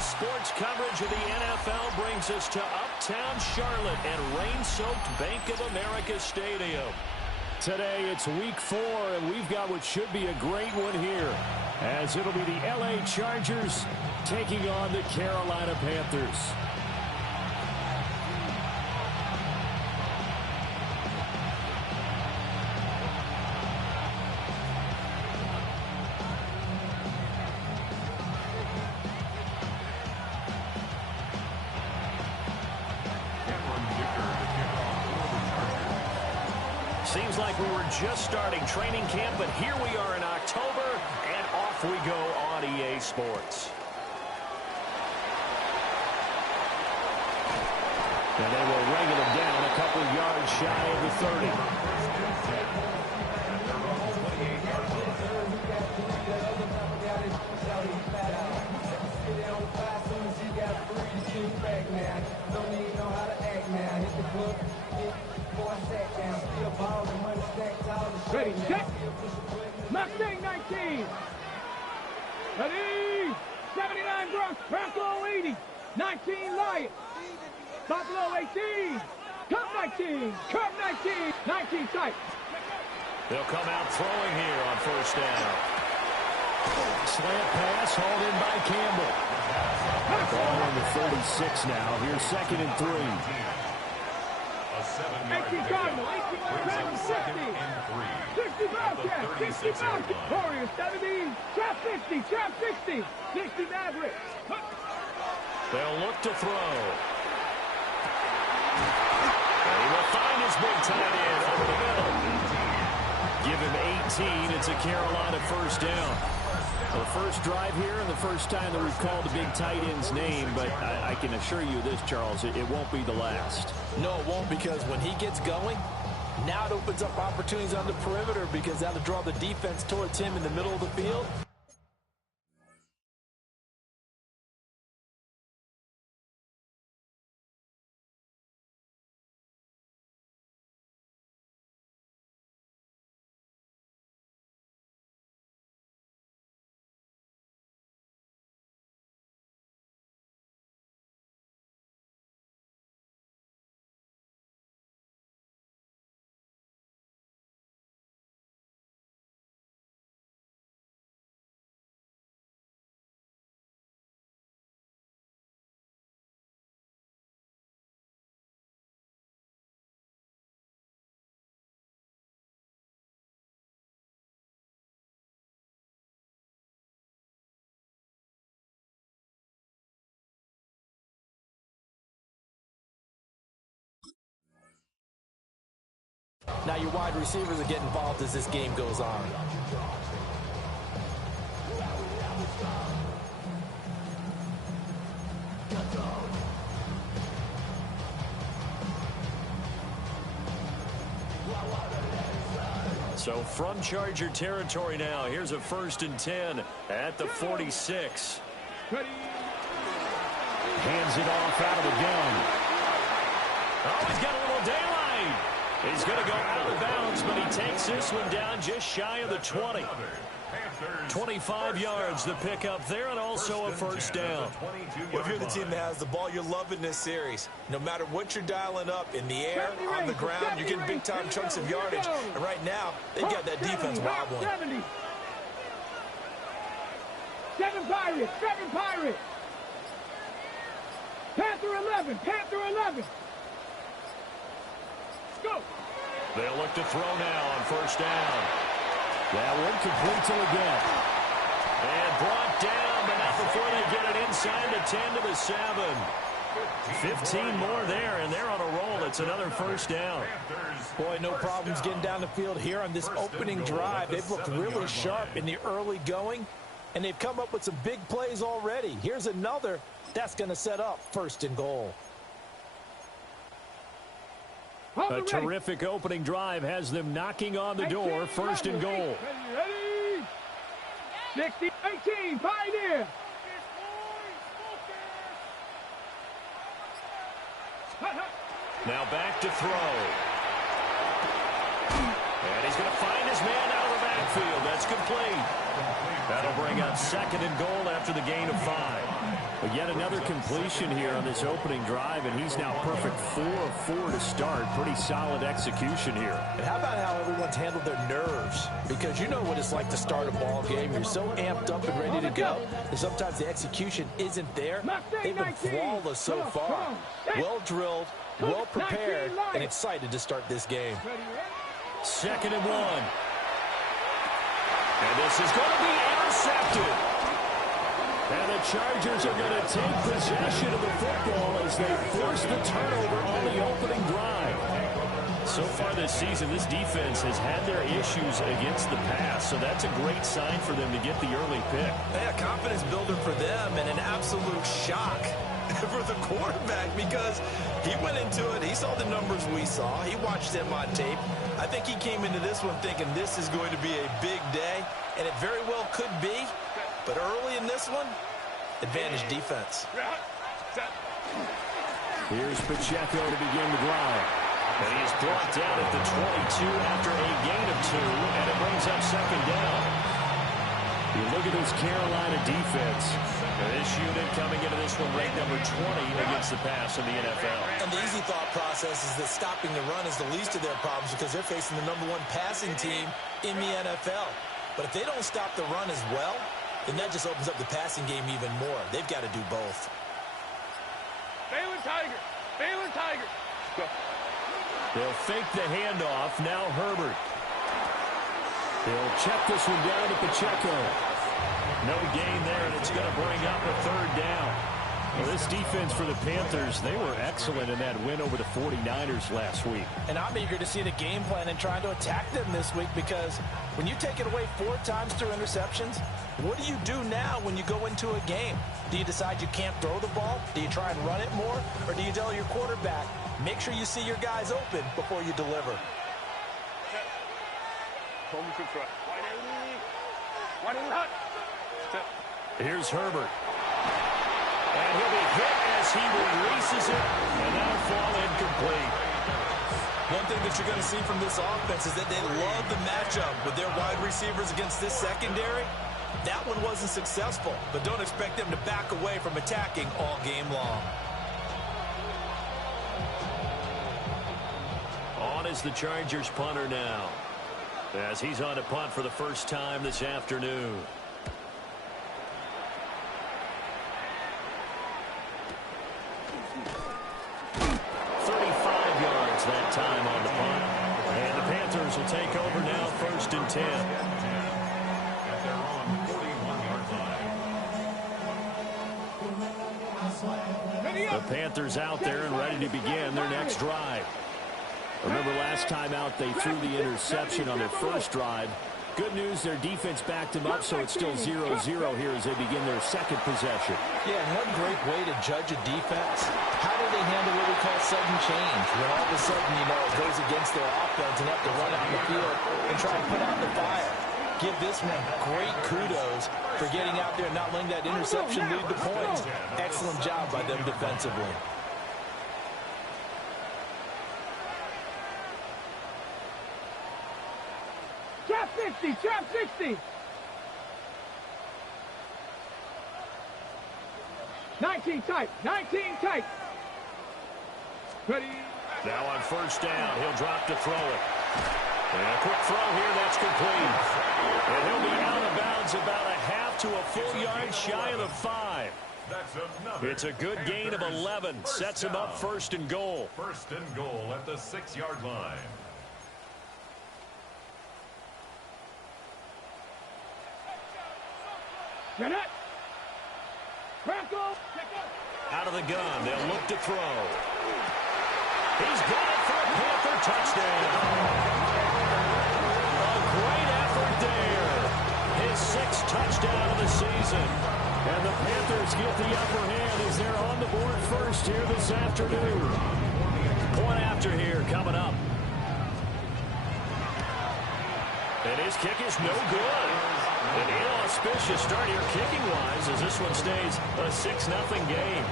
Today's sports coverage of the NFL brings us to uptown Charlotte and rain-soaked Bank of America Stadium. Today it's week 4, and we've got what should be a great one here, as it'll be the LA Chargers taking on the Carolina Panthers. Seems like we were just starting training camp, but here we are in October, and off we go on EA Sports. And they will wrangle it down a couple yards shy of the 30. Ready, set. Mustang 19. Ready. 79 Bronco 80. 19 Lion. Buffalo 18. Cub 19. Cub 19. 19 tight. They'll come out throwing here on first down. Slant pass hauled in by Campbell. Ball on the 36 now. Here's 2nd and 3. 18 Cardinal, 18 Cardinal, 60. 60 Bobcat, 60 Bobcat. Warriors 70, trap 50, trap 60. 60 Mavericks. They'll look to throw. And he will find his big tight end over the middle. Give him 18. It's a Carolina first down. The first drive here and the first time that we've called the big tight end's name, but I can assure you this, Charles, it won't be the last. No, it won't, because when he gets going, now it opens up opportunities on the perimeter, because that'll draw the defense towards him in the middle of the field. Now your wide receivers are getting involved as this game goes on. So from Charger territory now, here's a 1st and 10 at the 46. Hands it off out of the gun. Oh, he's got a little daylight. He's going to go out of bounds, but he takes this one down just shy of the 20. 25 yards to pick up there, and also a first down. Well, if you're the team that has the ball, you're loving this series. No matter what you're dialing up, in the air, on the ground, you're getting big-time chunks of yardage. And right now, they've got that defense wobbling. 7 Pirates, 7 Pirates. Panther 11, Panther 11. Go. They'll look to throw now on first down. That one complete to again. And brought down, but not before they get it inside the 10 to the 7. 15 more there, and they're on a roll. It's another first down. Boy, no problems getting down the field here on this opening drive. They've looked really sharp in the early going, and they've come up with some big plays already. Here's another that's going to set up 1st and goal. A terrific opening drive has them knocking on the door. 1st and goal. Ready? 60, 18, Pioneer. Now back to throw. And he's going to find his man out of the backfield. That's complete. That'll bring up 2nd and goal after the gain of 5. But yet another completion here on this opening drive, and he's now perfect 4 of 4 to start. Pretty solid execution here. And how about how everyone's handled their nerves? Because you know what it's like to start a ball game. You're so amped up and ready to go, and sometimes the execution isn't there. They've been flawless so far. Well drilled, well prepared, and excited to start this game. 2nd and 1. And this is going to be intercepted. And the Chargers are going to take possession of the football as they force the turnover on the opening drive. So far this season, this defense has had their issues against the pass, so that's a great sign for them to get the early pick. Yeah, confidence builder for them and an absolute shock for the quarterback because he went into it. He saw the numbers we saw. He watched them on tape. I think he came into this one thinking this is going to be a big day, and it very well could be. But early in this one, advantage defense. Here's Pacheco to begin the drive. And he is brought down at the 22 after a gain of 2, and it brings up 2nd down. You look at this Carolina defense. This unit coming into this one ranked number 20 against the pass in the NFL. And the easy thought process is that stopping the run is the least of their problems because they're facing the #1 passing team in the NFL. But if they don't stop the run as well, then that just opens up the passing game even more. They've got to do both. Baylor Tigers. Baylor Tigers. Go. They'll fake the handoff. Now Herbert. He'll check this one down to Pacheco. No gain there, and it's going to bring up a 3rd down. Well, this defense for the Panthers, they were excellent in that win over the 49ers last week. And I'm eager to see the game plan and trying to attack them this week because when you take it away 4 times through interceptions, what do you do now when you go into a game? Do you decide you can't throw the ball? Do you try and run it more? Or do you tell your quarterback, make sure you see your guys open before you deliver? Here's Herbert. And he'll be hit as he releases it, and that'll fall incomplete. One thing that you're going to see from this offense is that they love the matchup with their wide receivers against this secondary. That one wasn't successful, but don't expect them to back away from attacking all game long. On is the Chargers punter now, as he's on to punt for the first time this afternoon. 35 yards that time on the punt. And the Panthers will take over now, 1st and 10. The Panthers out there and ready to begin their next drive. Remember last time out they threw the interception on their first drive. Good news, their defense backed them up, so it's still 0-0 here as they begin their 2nd possession. Yeah, and one great way to judge a defense, how do they handle what we call sudden change? When all of a sudden, you know, it goes against their offense and have to run out the field and try and put out the fire. Give this one great kudos for getting out there and not letting that interception lead to points. Excellent job by them defensively. Trap 60, trap 60. 19 tight, 19 tight. Ready. Now on 1st down, he'll drop to throw it. And a quick throw here, that's complete. And he'll be out of bounds about a half to a full yard shy of the 5. It's a good gain of 11. Sets him up 1st and goal. 1st and goal at the 6-yard line. Get it. Crackle. Out of the gun, they'll look to throw. He's got it for a Panther touchdown. A great effort there. His 6th touchdown of the season. And the Panthers get the upper hand as they're on the board first here this afternoon. Point after here coming up. And his kick is no good. An inauspicious start here kicking-wise as this one stays a 6-0 game.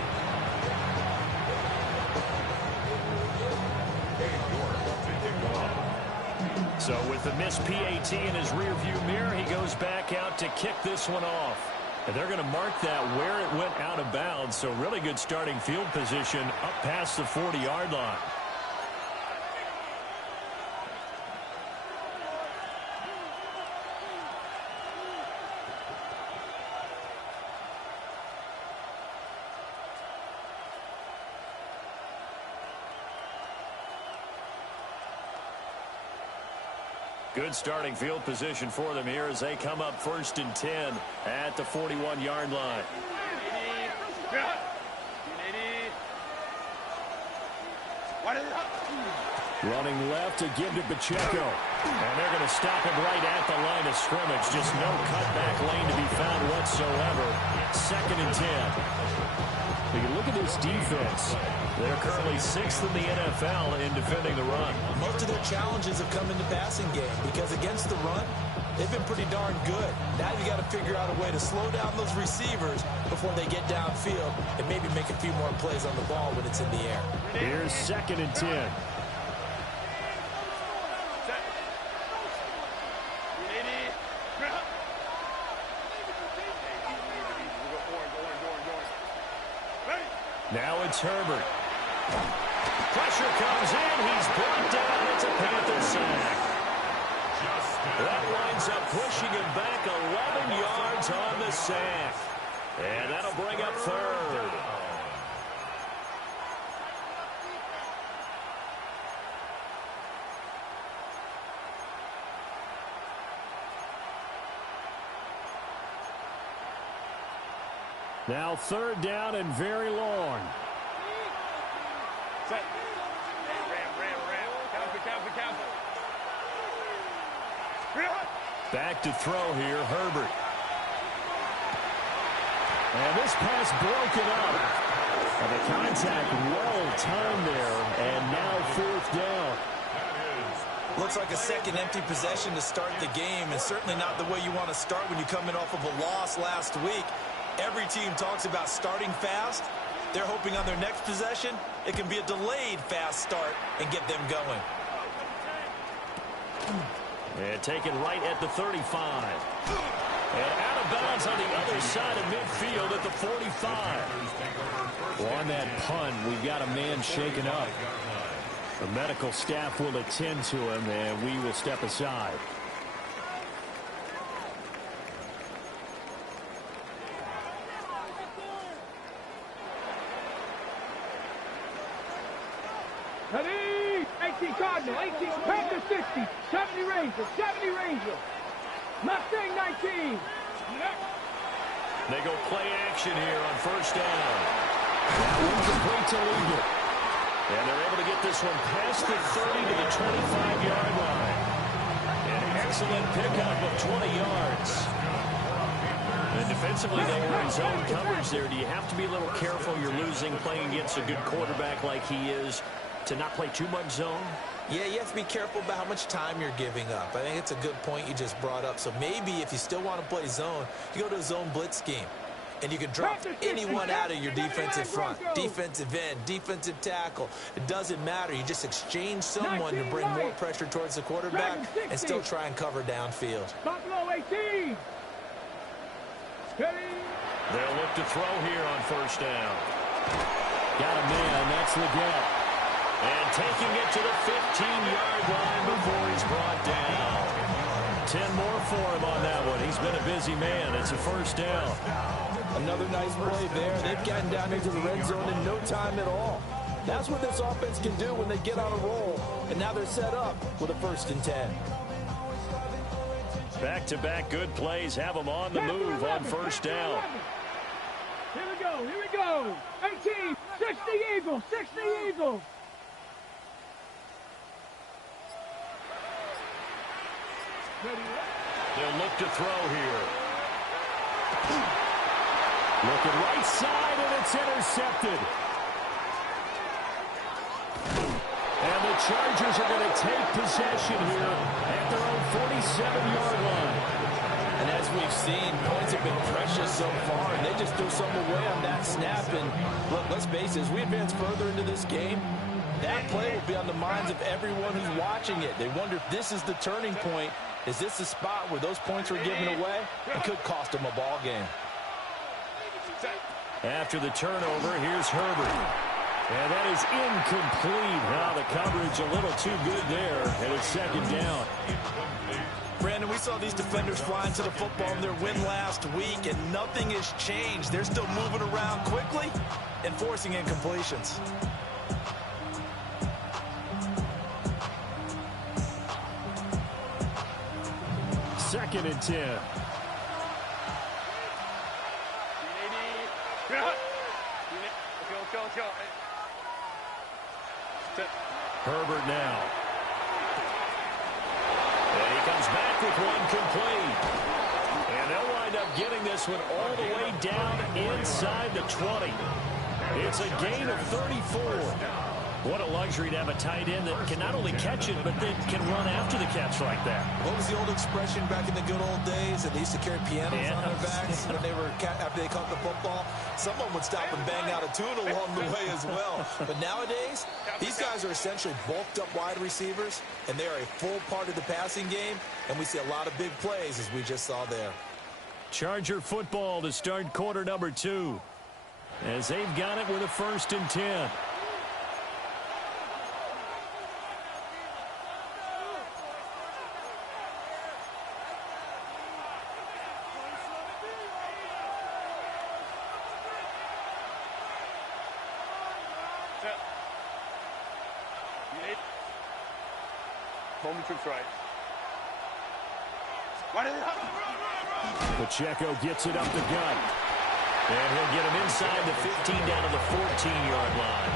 So with the missed PAT in his rearview mirror, he goes back out to kick this one off. And they're going to mark that where it went out of bounds. So really good starting field position up past the 40-yard line. Good starting field position for them here as they come up 1st and 10 at the 41-yard line. Running left to give to Pacheco. And they're going to stop him right at the line of scrimmage. Just no cutback lane to be found whatsoever. 2nd and 10. You look at this defense. They're currently 6th in the NFL in defending the run. Most of their challenges have come in the passing game because against the run, they've been pretty darn good. Now you got to figure out a way to slow down those receivers before they get downfield and maybe make a few more plays on the ball when it's in the air. Here's 2nd and 10. Now it's Herbert. Pressure comes in. He's brought down. It's a Panther sack. That winds up pushing him back 11 yards on the sack. And that'll bring up 3rd. Now 3rd down and very long. Set. Ram. Counter. Back to throw here, Herbert. And this pass broken up. And the contact well timed there, and now 4th down. Looks like a second empty possession to start the game, and certainly not the way you want to start when you're coming off of a loss last week. Every team talks about starting fast. They're hoping on their next possession, it can be a delayed fast start and get them going. And taken right at the 35. And out of bounds on the other side of midfield at the 45. Well, on that punt, we've got a man shaken up. The medical staff will attend to him, and we will step aside. Ready? 18 Cardinal, 18 Panther 60, 70 Ranger. Mustang 19. They go play action here on 1st down. Incomplete to Leader. And they're able to get this one past the 30 to the 25-yard line. An excellent pickup of 20 yards. And defensively, they were in zone coverage there. Do you have to be a little careful? You're losing, playing against a good quarterback like he is, to not play too much zone? Yeah, you have to be careful about how much time you're giving up. I think it's a good point you just brought up. So maybe if you still want to play zone, you go to a zone blitz scheme. And you can drop anyone out of your defensive front, defensive end, defensive tackle. It doesn't matter. You just exchange someone to bring more pressure towards the quarterback and still try and cover downfield. Buffalo 18. They'll look to throw here on 1st down. Got a man. That's Leggett. And taking it to the 15-yard line before he's brought down. 10 more for him on that one. He's been a busy man. It's a 1st down. Another nice play there. They've gotten down into the red zone in no time at all. That's what this offense can do when they get on a roll. And now they're set up with a 1st and 10. Back-to-back good plays have them on the move on 1st down. Here we go. 18, 60 Eagles, 60 Eagles. They'll look to throw here. Looking right side, and it's intercepted. And the Chargers are going to take possession here at their own 47-yard line. And as we've seen, points have been precious so far, and they just threw some away on that snap. And look, let's face it, as we advance further into this game, That play will be on the minds of everyone who's watching it. They wonder if this is the turning point. Is this the spot where those points were given away? It could cost them a ball game. After the turnover, here's Herbert. And that is incomplete. Now the coverage a little too good there, and it's second down. Brandon, we saw these defenders fly into the football in their win last week, and nothing has changed. They're still moving around quickly and forcing incompletions. Second and 10. Herbert now. And he comes back with one complete. And they'll wind up getting this one all the way down inside the 20. It's a gain of 34. What a luxury to have a tight end that can not only catch it, but then can run after the catch like that. What was the old expression back in the good old days? That they used to carry pianos on their backs when they were after they caught the football. Someone would stop and bang out a tune along the way as well. But nowadays, these guys are essentially bulked up wide receivers, and they are a full part of the passing game, and we see a lot of big plays as we just saw there. Charger football to start quarter number 2. As they've got it with a 1st and 10. Pacheco gets it up the gut. And he'll get him inside the 15 down to the 14-yard line.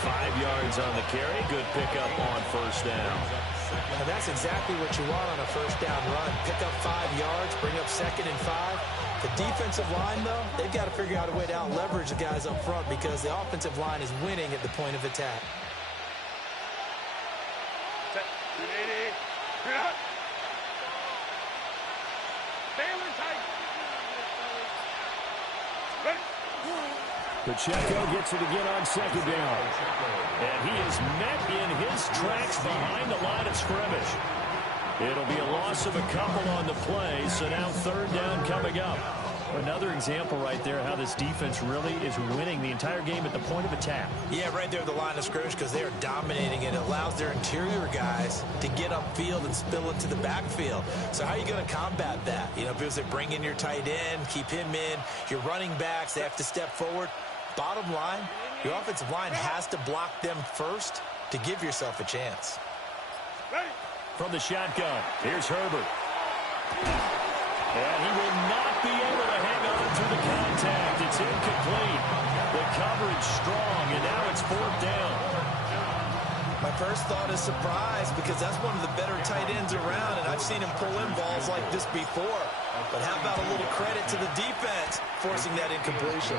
5 yards on the carry. Good pickup on 1st down. And that's exactly what you want on a 1st down run. Pick up 5 yards, bring up 2nd and 5. The defensive line, though, they've got to figure out a way to out-leverage the guys up front because the offensive line is winning at the point of attack. Pacheco gets it again on 2nd down. And he is met in his tracks behind the line of scrimmage. It'll be a loss of a couple on the play, so now 3rd down coming up. Another example right there how this defense really is winning the entire game at the point of attack. Yeah, right there at the line of scrimmage because they are dominating it. It allows their interior guys to get upfield and spill it to the backfield. So how are you going to combat that? You know, because they bring in your tight end, keep him in. Your running backs, they have to step forward. Bottom line, your offensive line has to block them first to give yourself a chance. From the shotgun, here's Herbert. And he will not be able to hang on through the contact. It's incomplete. The coverage strong, and now it's 4th down. My first thought is surprise because that's one of the better tight ends around, and I've seen him pull in balls like this before. But how about a little credit to the defense forcing that incompletion?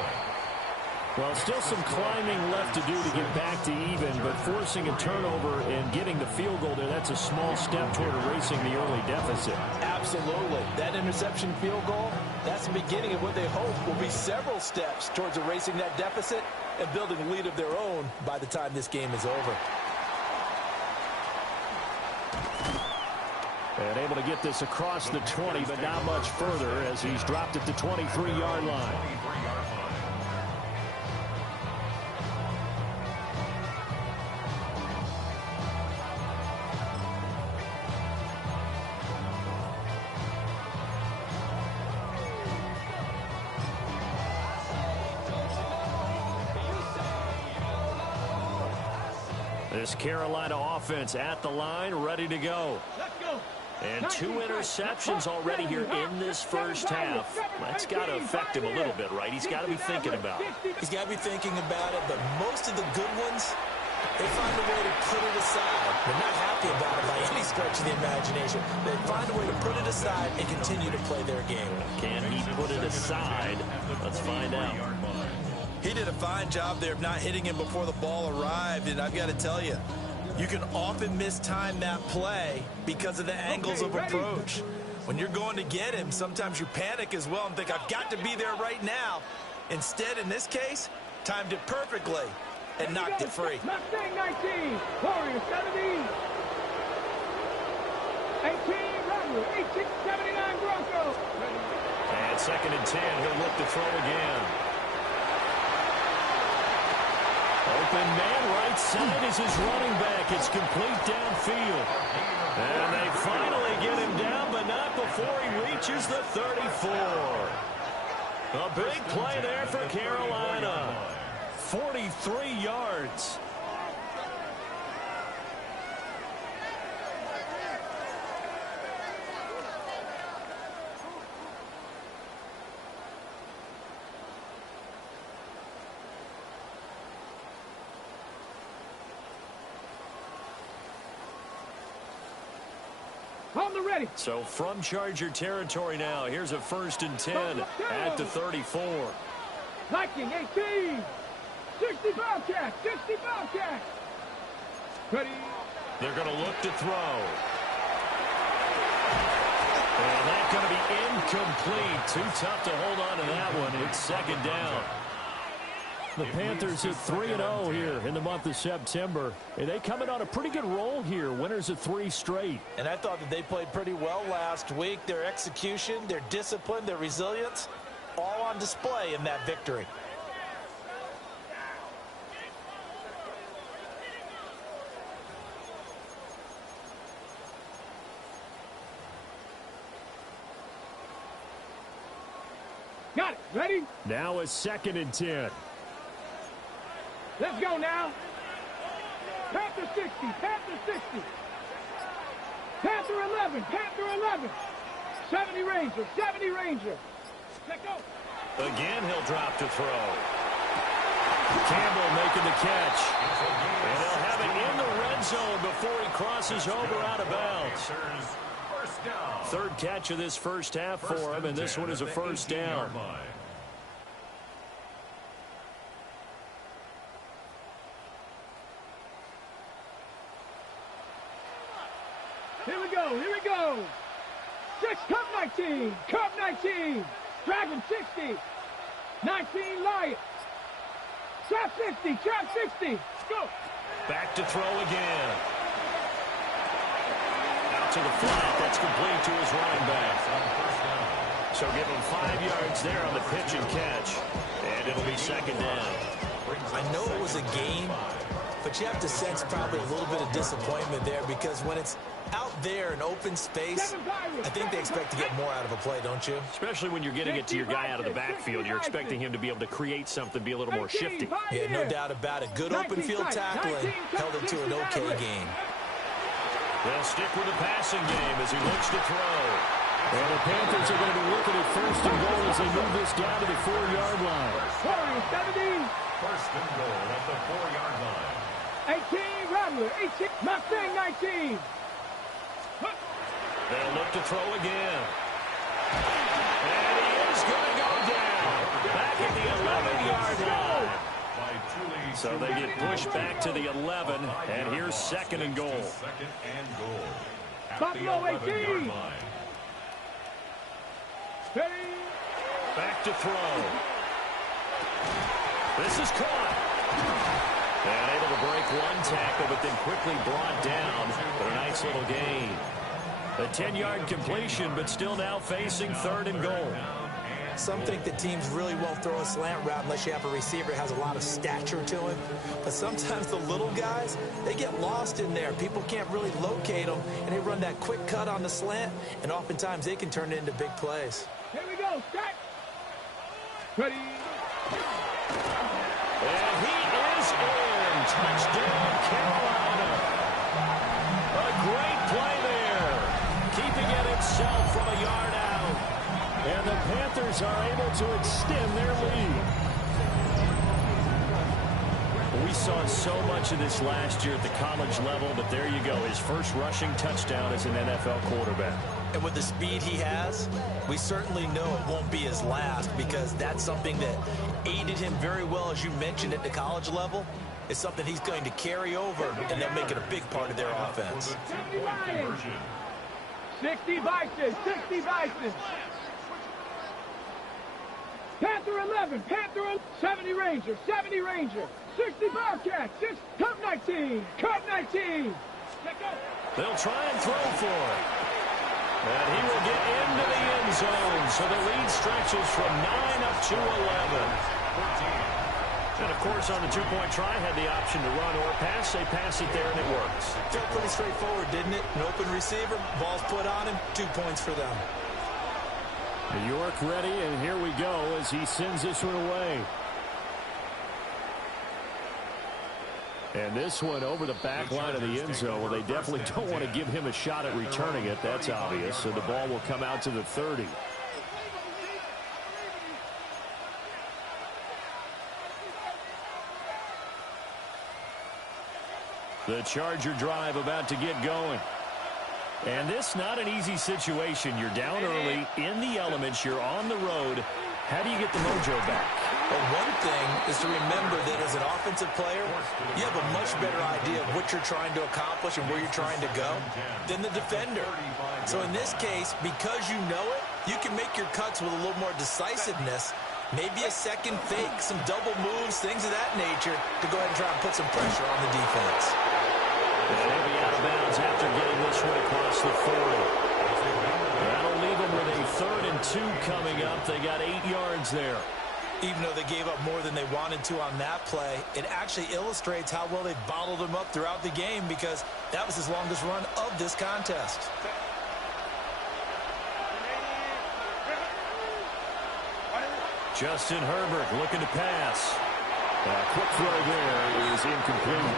Well, still some climbing left to do to get back to even, but forcing a turnover and getting the field goal there, that's a small step toward erasing the early deficit. Absolutely. That interception field goal, that's the beginning of what they hope will be several steps towards erasing that deficit and building a lead of their own by the time this game is over. And able to get this across the 20, but not much further as he's dropped at the 23-yard line. This Carolina offense at the line, ready to go. And 2 interceptions already here in this first half. That's got to affect him a little bit, right? He's got to be thinking about it. He's got to be thinking about it, but most of the good ones, they find a way to put it aside. They're not happy about it by any stretch of the imagination. They find a way to put it aside and continue to play their game. Can he put it aside? Let's find out. He did a fine job there of not hitting him before the ball arrived, and I've got to tell you, you can often mistime that play because of the angles of approach. When you're going to get him, sometimes you panic as well and think, I've got to be there right now. Instead, in this case, timed it perfectly. and knocked it free. Mustang 19, Warrior 70, 18, Rattler, 1879 Broncos. And 2nd and 10, he'll look to throw again. Open man right side is his running back. It's complete downfield. And they finally get him down, but not before he reaches the 34. A big play there for Carolina. 43 yards. On the ready. So from Charger territory now, here's a 1st and 10 at the 34. Viking 18, 60 Bobcat, 60 Bobcat. Ready. They're going to look to throw. And that's going to be incomplete. Too tough to hold on to that one. It's 2nd down. The Panthers at 3-0 here in the month of September. And they come in on a pretty good roll here. Winners of 3 straight. And I thought that they played pretty well last week. Their execution, their discipline, their resilience, all on display in that victory. Got it. Ready? Now a 2nd and 10. Let's go now. Panther 60, Panther 60. Panther 11, Panther 11. 70 Ranger, 70 Ranger. Let go. Again, he'll drop to throw. Campbell making the catch. And he'll have it in the red zone before he crosses over out of bounds. 3rd catch of this first half for him, and this one is a 1st down. Here we go, here we go. 6, Cup 19, Cup 19. Dragon 60, 19 Lion. Trap 60, Trap 60. Let's go. Back to throw again. Out to the flat. That's complete to his running back. So give him 5 yards there on the pitch and catch. And it'll be 2nd down. I know it was a game, but you have to sense probably a little bit of disappointment there because when it's out there in open space, I think they expect to get more out of a play, don't you? Especially when you're getting it to your guy out of the backfield. You're expecting him to be able to create something, be a little more shifty. Yeah, no doubt about it. Good open field tackling held it to an okay game. They'll stick with the passing game as he looks to throw. And the Panthers are going to be looking at 1st and goal as they move this down to the 4-yard line. 70. 1st and goal at the 4-yard line. 18 Rattler, 18 Mustang 19. They'll look to throw again. And he is going to go down. Back at the 11-yard line. So they get pushed back to the 11, and here's 2nd and goal. 2nd and goal. Buffalo 18. Ready. Back to throw. This is caught. And able to break one tackle, but then quickly brought down. But a nice little gain. A 10-yard completion, but still now facing 3rd and goal. Some think that teams really won't throw a slant route unless you have a receiver that has a lot of stature to him. But sometimes the little guys, they get lost in there. People can't really locate them, and they run that quick cut on the slant, and oftentimes they can turn it into big plays. Here we go. Start. Ready. And he is in. Touchdown, Carolina. A great play there. Keeping it himself from a yard out. And the Panthers are able to extend their lead. We saw so much of this last year at the college level, but there you go. His first rushing touchdown as an NFL quarterback. And with the speed he has, we certainly know it won't be his last because that's something that aided him very well, as you mentioned, at the college level. It's something he's going to carry over, and they'll make it a big part of their offense. 60 Bison, 60 Bison. Panther 11, Panther 11, 70 Ranger, 70 Ranger. 60 Bobcats. It's Cup 19. Cup 19. They'll try and throw for it. And he will get into the end zone. So the lead stretches from 9 up to 11. And, of course, on the two-point try, had the option to run or pass. They pass it there, and it works. Felt pretty straightforward, didn't it? An open receiver, ball's put on him, 2 points for them. New York ready, and here we go as he sends this one away. And this one over the back line of the end zone. Well, they definitely don't want to give him a shot at returning it. That's obvious. So the ball will come out to the 30. The Charger drive about to get going. And this not an easy situation. You're down early, in the elements, you're on the road. How do you get the mojo back? Well, one thing is to remember that as an offensive player, you have a much better idea of what you're trying to accomplish and where you're trying to go than the defender. So in this case, because you know it, you can make your cuts with a little more decisiveness, maybe a second fake, some double moves, things of that nature, to go ahead and try and put some pressure on the defense. And he'll be out of bounds after getting this one across the 40. That'll leave them with a 3rd and 2 coming up. They got 8 yards there. Even though they gave up more than they wanted to on that play, it actually illustrates how well they bottled them up throughout the game, because that was his longest run of this contest. Justin Herbert looking to pass. Quick throw there is incomplete.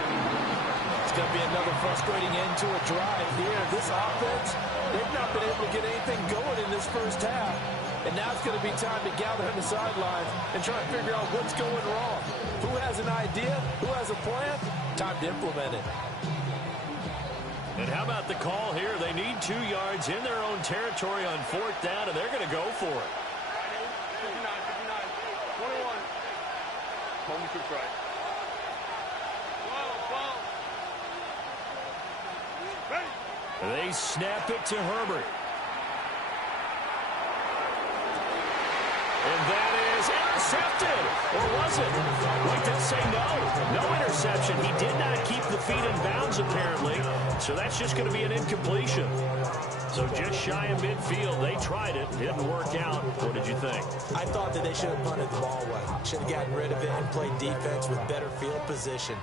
It's going to be another frustrating end to a drive here. This offense, they've not been able to get anything going in this first half. And now it's going to be time to gather on the sidelines and try and figure out what's going wrong. Who has an idea? Who has a plan? Time to implement it. And how about the call here? They need 2 yards in their own territory on 4th down, and they're going to go for it. 59, 21. Moment to try. They snap it to Herbert. And that is intercepted. Or was it? Wait, they'll say no. No interception. He did not keep the feet in bounds, apparently. So that's just going to be an incompletion. So just shy of midfield. They tried it. Didn't work out. What did you think? I thought that they should have punted the ball away. Should have gotten rid of it and played defense with better field position.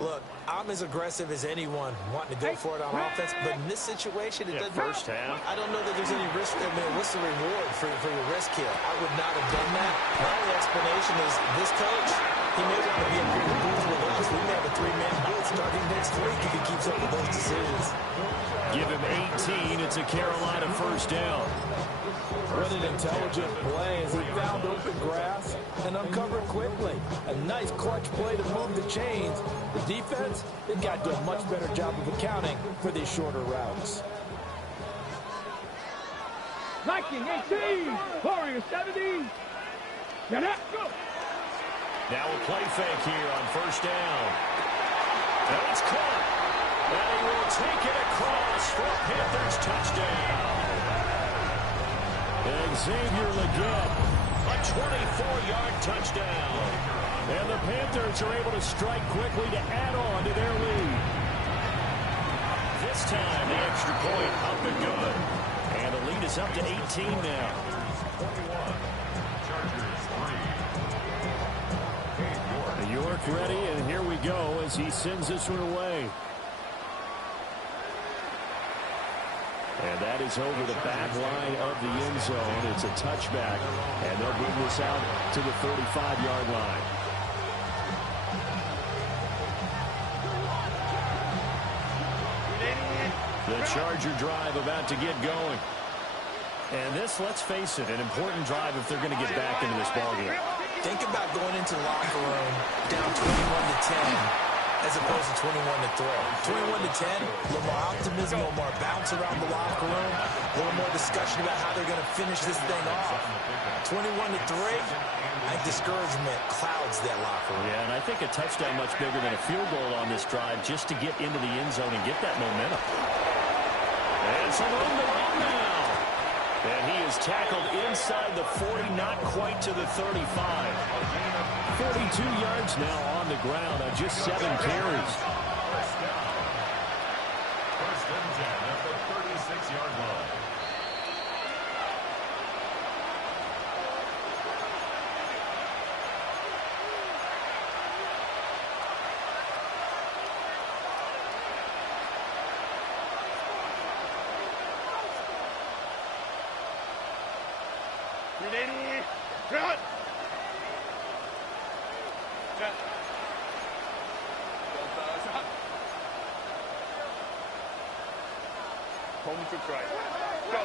Look, I'm as aggressive as anyone wanting to go for it on offense, but in this situation, it doesn't. First half. I don't know that there's any risk. I mean, what's the reward for your risk here? I would not have done that. My only explanation is this coach, he may want to be up here in the booth with us. We may have a 3-man booth starting next week if he keeps up with those decisions. Give him 18. It's a Carolina first down. What an intelligent play as he found open grass and uncovered quickly. A nice clutch play to move the chains. The defense, they've got to do a much better job of accounting for these shorter routes. Viking 18, Warriors 70. Get up, go. Now a play fake here on first down. And it's caught. And he will take it across for a Panthers touchdown. Xavier Legette, a 24-yard touchdown. And the Panthers are able to strike quickly to add on to their lead. This time, the extra point up and good. And the lead is up to 18 now. 21, Chargers 3. New York ready, and here we go as he sends this one away. And that is over the back line of the end zone. It's a touchback, and they'll bring this out to the 35-yard line. The Charger drive about to get going. And this, let's face it, an important drive if they're going to get back into this ballgame. Think about going into the locker room down 21-10. As opposed to 21-3. 21-10, a little more optimism, a little more bounce around the locker room, a little more discussion about how they're going to finish this thing off. 21-3, I think discouragement clouds that locker room. Yeah, and I think a touchdown much bigger than a field goal on this drive just to get into the end zone and get that momentum. And some room to run now. And he is tackled inside the 40, not quite to the 35. 42 yards now on the ground on just 7 carries. First and 10 at the 36-yard line. Ready, run! Set. Home to try. Go.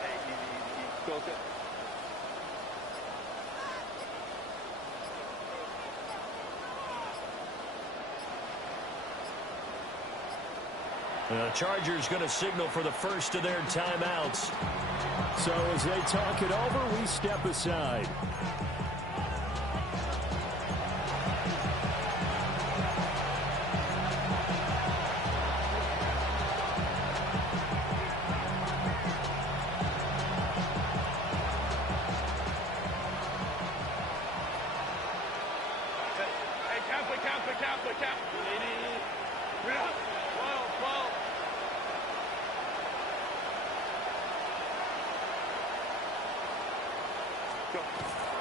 Hey, easy. Go, set. The Chargers going to signal for the first of their timeouts. So as they talk it over, we step aside. Hey, count. Ready, run. 12.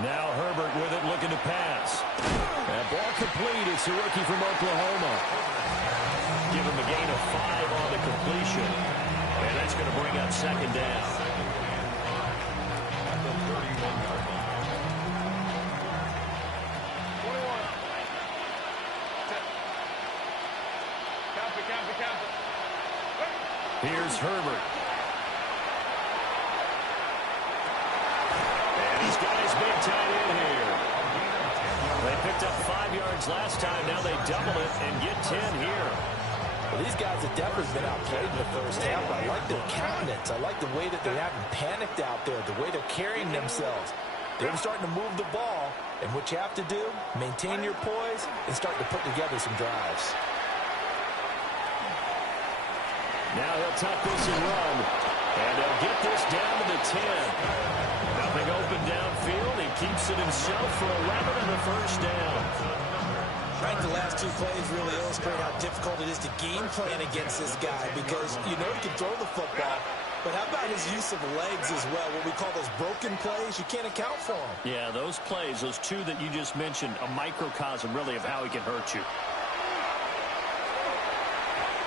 Now Herbert with it, looking to pass. That ball complete. It's the rookie from Oklahoma. Give him a gain of 5 on the completion. And that's going to bring up second down. At the 31-yard line. 21. Count it. Here's Herbert. And he's got his big tight end here. They picked up 5 yards last time. Now they double it and get 10 here. Well, these guys have definitely been outplayed in the first half. I like their countenance. I like the way that they haven't panicked out there, the way they're carrying themselves. They're starting to move the ball, and what you have to do, maintain your poise and start to put together some drives. Now he'll tuck this and run. And they'll get this down to the 10. Nothing open downfield. He keeps it himself for 11 and a first down. I think the last 2 plays really illustrate how difficult it is to game plan against this guy because you know he can throw the football, but how about his use of legs as well, what we call those broken plays? You can't account for them. Yeah, those plays, those 2 that you just mentioned, a microcosm really of how he can hurt you.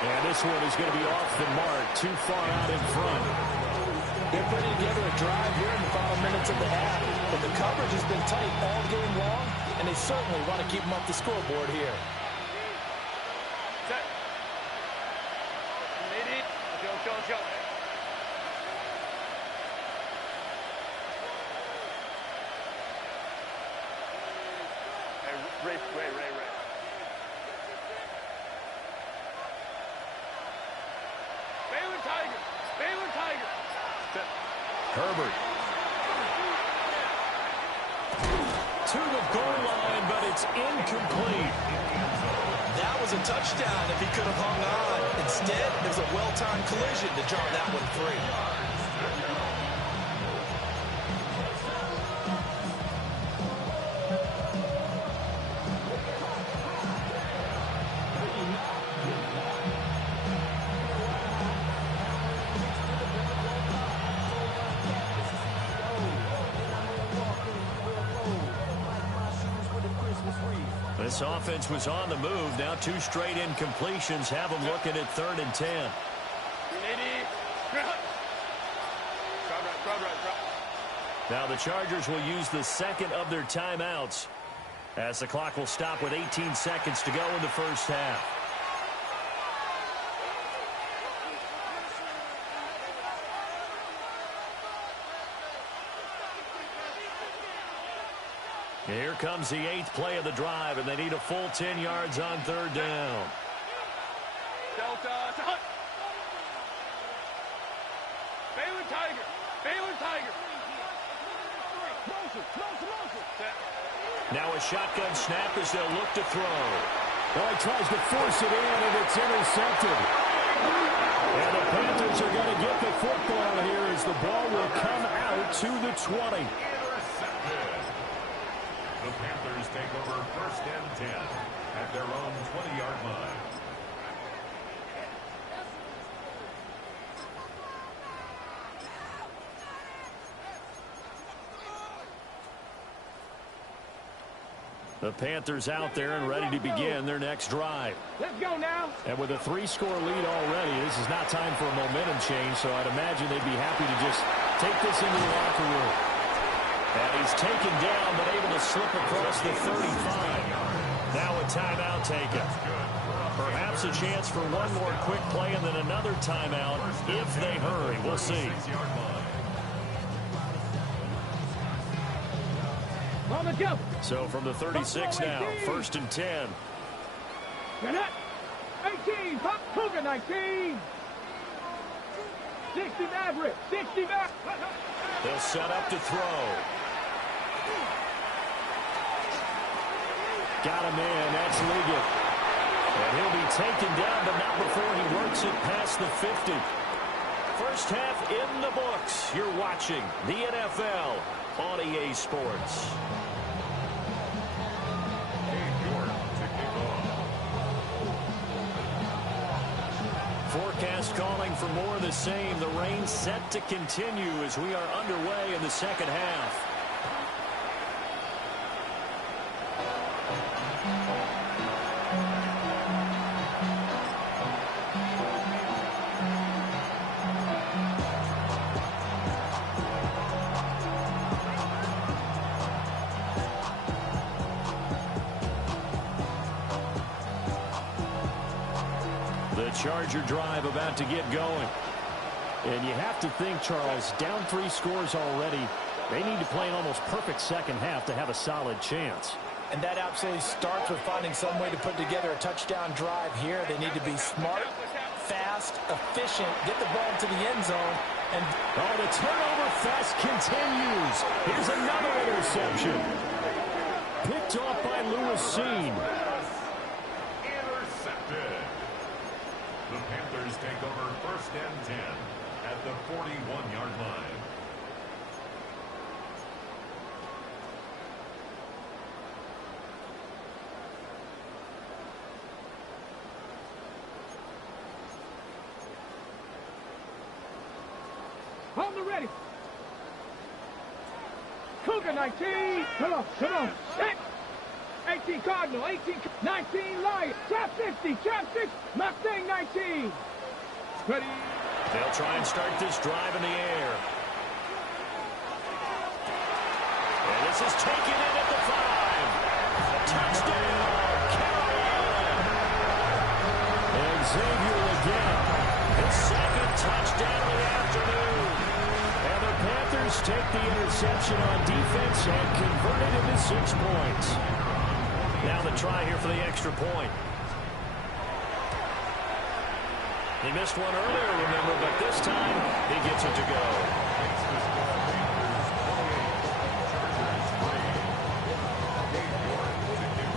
And this one is going to be off the mark, too far out in front. They're putting together a drive here in the final minutes of the half, but the coverage has been tight all game long, and they certainly want to keep them off the scoreboard here. Set. Ready, go. Hey, Ray. Baylor Tiger. Set. Herbert. To the goal line, but it's incomplete. That was a touchdown if he could have hung on. Instead, it was a well-timed collision to draw that one free. This offense was on the move. Now 2 straight incompletions have them looking at 3rd and 10. Now the Chargers will use the second of their timeouts as the clock will stop with 18 seconds to go in the first half. Here comes the 8th play of the drive, and they need a full 10 yards on 3rd down. Delta. Baylor Tiger. Now a shotgun snap as they'll look to throw. Oh, he tries to force it in, and it's intercepted. And the Panthers are going to get the football here as the ball will come out to the 20. Intercepted. The Panthers take over 1st and 10 at their own 20-yard line. The Panthers out there and ready to begin their next drive. Let's go now. And with a 3-score lead already, this is not time for a momentum change, so I'd imagine they'd be happy to just take this into the locker room. And he's taken down, but able to slip across the 35. Now a timeout taken. Perhaps a chance for one more quick play and then another timeout if they hurry. We'll see. On the jump. So from the 36 now, 1st and 10. You're not. 18. Pop Cougar 19. 60 Maverick. 60 Maverick. They'll set up to throw. Got him in. That's Liggett. And he'll be taken down, but not before he works it past the 50. First half in the books. You're watching the NFL on EA Sports. Forecast calling for more of the same. The rain set to continue as we are underway in the second half. Charger drive about to get going. And you have to think, Charles, down 3 scores already. They need to play an almost perfect second half to have a solid chance. And that absolutely starts with finding some way to put together a touchdown drive here. They need to be smart, fast, efficient, get the ball to the end zone. And oh, the turnover fest continues. Here's another interception. Picked off by Lewis Seen. The Panthers take over 1st and 10 at the 41-yard line. On the ready. Cougar 19. Come on, come on. Set. 18 Cardinal, 18, 19 Lion, trap 50, Mustang 19. Ready. They'll try and start this drive in the air. And this is taken in at the 5. Touchdown, Carry Allen. And Xavier again. His second touchdown of the afternoon. And the Panthers take the interception on defense and convert it into 6 points. Now the try here for the extra point. He missed one earlier, remember, but this time he gets it to go.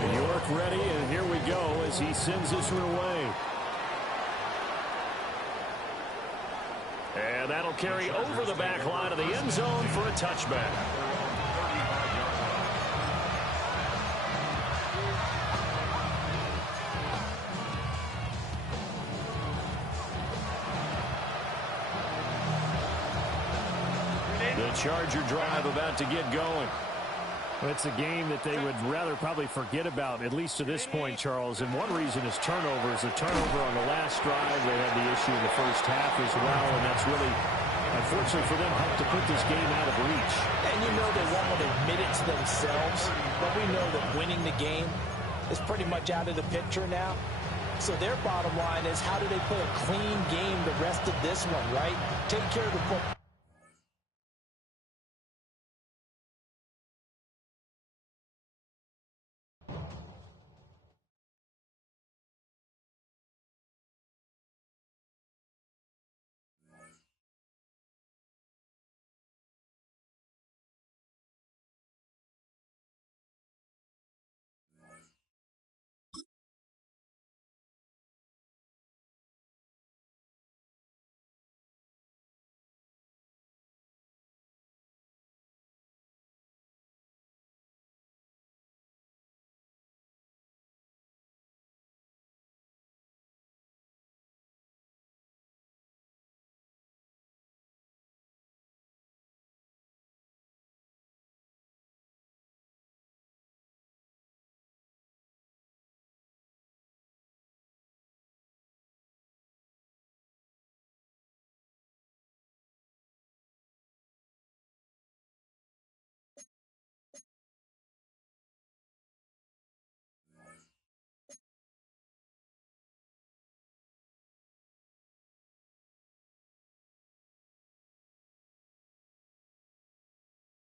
New York ready, and here we go as he sends this one away. And that'll carry over the back line of the end zone for a touchback. Charger drive about to get going. Well, it's a game that they would rather probably forget about, at least to this point, Charles. And one reason is turnovers. A turnover on the last drive. They had the issue in the first half as well, and that's really, unfortunately for them, helped to put this game out of reach. And you know they won't want to admit it to themselves, but we know that winning the game is pretty much out of the picture now. So their bottom line is, how do they play a clean game the rest of this one, right? Take care of the football.